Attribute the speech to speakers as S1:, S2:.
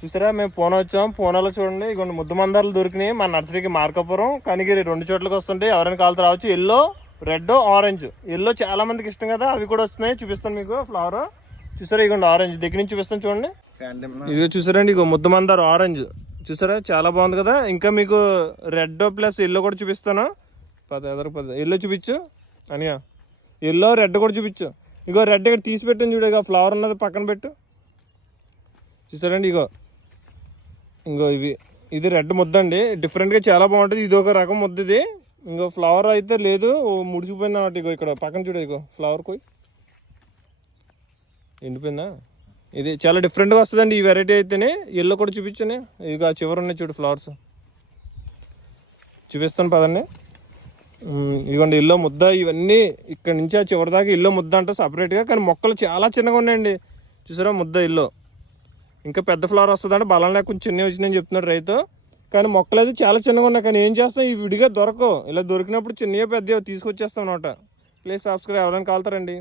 S1: చూసారా మేము పూనా వచ్చాం. పూనాలో చూడండి ఇగోండి ముద్దు మందారాలు దొరికినాయి మా నర్సరీకి మార్కాపురం. కనిగిరి రెండు చోట్లకి వస్తుంటాయి ఎవరైనా కాలు రావచ్చు. Yellow red orange. ఎల్లో చాలా మందికి ఇష్టం కదా అవి కూడా వస్తున్నాయి. చూపిస్తాను మీకు ఫ్లవర్. చూసారా ఇగోండి ఆరెంజ్. దగ్గర నుంచి చూపిస్తాను చూడండి. ఇదిగో చూసారండి ఇగో ముద్దు మందారు ఆరెంజ్. చూసారా చాలా బాగుంది కదా. ఇంకా మీకు రెడ్ ప్లస్ ఎల్లో కూడా చూపిస్తాను. పద ఎదరు పద. ఎల్లో చూపించు. అనియా. ఎల్లో రెడ్ కూడా చూపించు. ఇగో రెడ్ ఇక్కడ తీసి పెట్టాను చూడు ఇక ఫ్లవర్ ఉన్నది పక్కన పెట్టు. చూసారండి ఇగో. ఇంకో ఇవి ఇది రెడ్ ముద్ద అండి డిఫరెంట్గా చాలా బాగుంటుంది. ఇది ఒక రకం ముద్ద ఇది. ఇంకో ఫ్లవర్ అయితే లేదు. ముడిచిపోయింది అన్నట్టు ఇగో ఇక్కడ పక్కన చూడు ఇగో ఫ్లవర్ కోయి ఎండిపోయిందా? ఇది చాలా డిఫరెంట్గా వస్తుందండి ఈ వెరైటీ అయితేనే. ఎల్లో కూడా చూపించండి. ఇక ఆ ఉన్నాయి చూడు ఫ్లవర్స్ చూపిస్తాను పదండి. ఉమ్, ఇదిగోండి ఇల్లు ముద్ద. ఇవన్నీ ఇక్కడ నుంచి ఆ చివరి దాకా ఇల్లు ముద్ద అంట సపరేట్గా కానీ మొక్కలు చాలా చిన్నగా ఉన్నాయండి. చూసారా ముద్ద ఇల్లు ఇంకా పెద్ద ఫ్లవర్ వస్తుందంటే బలం లేక కొంచెం చిన్నవి వచ్చినాయని చెప్తున్నాడు రైతు. కానీ మొక్కలు అయితే చాలా చిన్నగా ఉన్నాయి. కానీ ఏం చేస్తాం? ఈ విడిగా దొరకవు. ఇలా దొరికినప్పుడు చిన్నయో పెద్దయో తీసుకొచ్చేస్తాం అనమాట ప్లీజ్ సబ్స్క్రైబ్. ఎవరైనా కాలుతారండి.